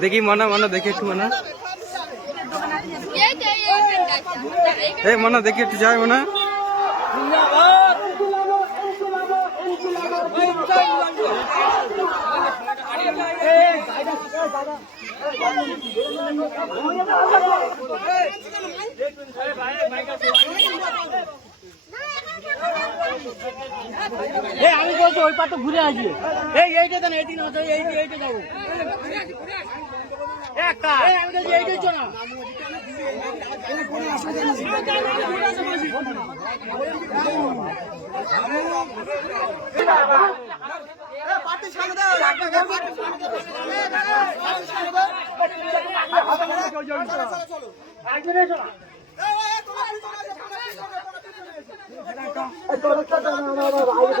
দেখি মনে মনে দেখি একটু মনে। এই মনে দেখি একটু যাই মনে। এই আমি বলছি ওই পার ঘুরে আসি এই এইটা দেন এইটি না এই এইটা যাব একা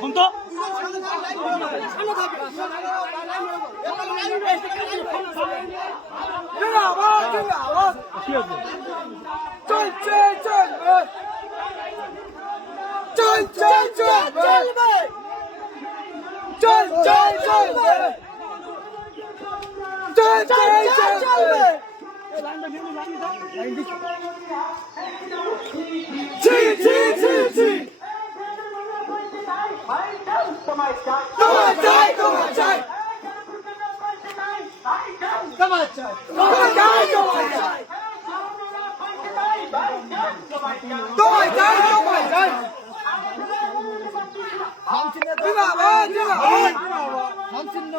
শুনতো জিন্দাবাদ জিন্দাবাদ হামচিন্ন